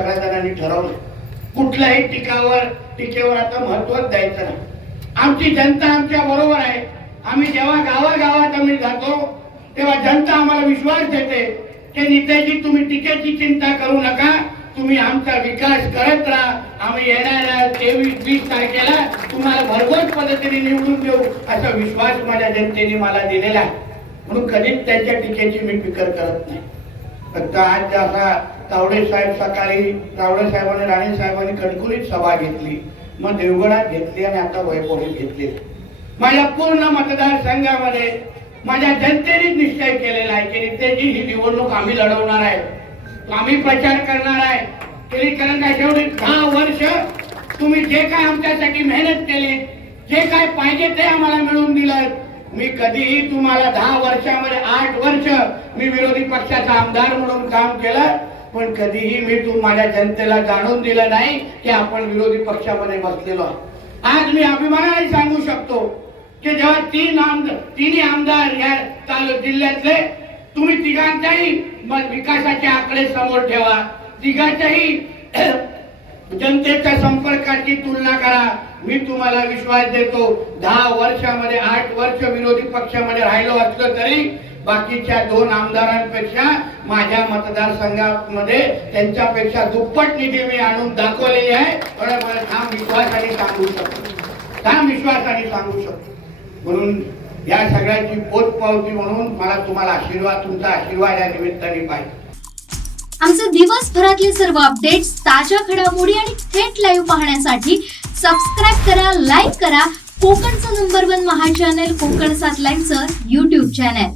सगळ्या जणांनी ठरवलं. कुठल्याही टीकेवर आता महत्त्व द्यायचं नाही. आमची जनता आमच्या बरोबर आहे. आम्ही जेव्हा गावागावात आम्ही जातो तेव्हा जनता आम्हाला विश्वास देते की नेत्याजी तुम्ही टीकेची चिंता करू नका, तुम्ही आमचा विकास करत राहा. आम्ही येणाऱ्या 23-20 तारखेला तुम्हाला भरघोस पद्धतीने निवडून देऊ असा विश्वास माझ्या जनतेने मला दिलेला आहे. म्हणून कधीच त्यांच्या टीकेची मी फिकर करत नाही. फक्त आज जसा तावडे साहेब सकाळी तावडे साहेबांनी राणे साहेबांनी कडकुलीत सभा घेतली, मग देवगडात घेतली आणि आता वैभवीत घेतली. माझ्या पूर्ण मतदारसंघामध्ये माझ्या जनतेने निश्चय केलेला आहे की नेत्याजी ही निवडणूक आम्ही लढवणार आहे, आम्ही प्रचार करणार आहे. कारण काय शेवटी 10 वर्ष तुम्ही जे काय आमच्यासाठी मेहनत केली, जे काय पाहिजे ते आम्हाला मिळवून दिलं. मी कधीही तुम्हाला 10 वर्षामध्ये 8 वर्ष मी विरोधी पक्षाचा आमदार म्हणून काम केलं, पण कधीही मी माझ्या जनतेला जाणून दिलं नाही की आपण विरोधी पक्षामध्ये बसलेलो आहोत. आज मी अभिमानाने सांगू शकतो की जेव्हा तिन्ही आमदार या जिल्ह्यातले तुम्ही तिघांच्याही विकासाचे आकडे समोर ठेवा, तिघांच्याही जनतेच्या संपर्काची तुलना करा. मी तुम्हाला विश्वास देतो 10 वर्षामध्ये 8 वर्ष विरोधी पक्षामध्ये राहिलो असलं तरी बाकीच्या 2 आमदारांपेक्षा माझ्या मतदारसंघामध्ये त्यांच्यापेक्षा दुप्पट निधी मी आणून दाखवलेली आहे. मला ठाम विश्वासाने सांगू शकतो. म्हणून या सगळ्याची पोचपावती म्हणून मला तुमचा आशीर्वाद या निमित्ताने पाहिजे. आमचे दिवसभरातले सर्व अपडेट्स, ताज्या घडामोडी आणि थेट लाईव्ह पाहण्यासाठी सबस्क्राईब करा, लाईक करा कोकणचं नंबर 1 महा चॅनल कोकण 7 लाईव्हचं YouTube चॅनल.